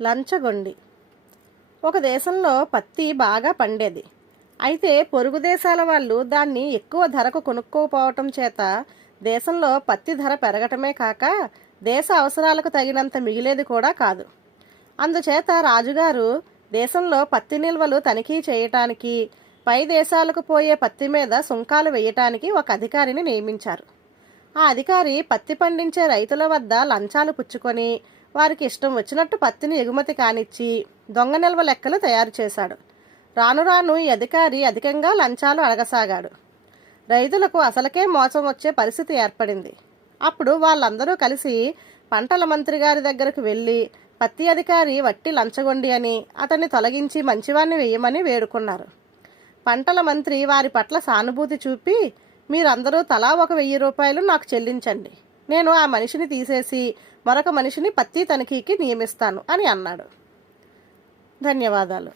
లంచగొండి. ఒక దేశంలో పత్తి బాగా పండేది. అయితే పొరుగు దేశాల వాళ్ళు దాన్ని ఎక్కువ ధరకు కొనుక్కోపోవటం చేత దేశంలో పత్తి ధర పెరగటమే కాక దేశ అవసరాలకు తగినంత మిగిలేది కూడా కాదు. అందుచేత రాజుగారు దేశంలో పత్తి నిల్వలు తనిఖీ చేయటానికి, పై దేశాలకు పోయే పత్తి మీద సుంకాలు వేయటానికి ఒక అధికారిని నియమించారు. ఆ అధికారి పత్తి పండించే రైతుల వద్ద లంచాలు పుచ్చుకొని వారికి ఇష్టం వచ్చినట్టు పత్తిని ఎగుమతి కానిచ్చి దొంగ నిల్వ లెక్కలు తయారు చేశాడు. రాను రాను ఈ అధికారి అధికంగా లంచాలు అడగసాగాడు. రైతులకు అసలకే మోసం వచ్చే పరిస్థితి ఏర్పడింది. అప్పుడు వాళ్ళందరూ కలిసి పంటల మంత్రి గారి దగ్గరకు వెళ్ళి పత్తి అధికారి వట్టి లంచగొండి అని అతన్ని తొలగించి మంచివాణ్ణి వేయమని వేడుకున్నారు. పంటల మంత్రి వారి పట్ల సానుభూతి చూపి, మీరందరూ తలా 1,000 రూపాయలు నాకు చెల్లించండి, నేను ఆ మనిషిని తీసేసి మరొక మనిషిని పత్తి తనిఖీకి నియమిస్తాను అని అన్నాడు. ధన్యవాదాలు.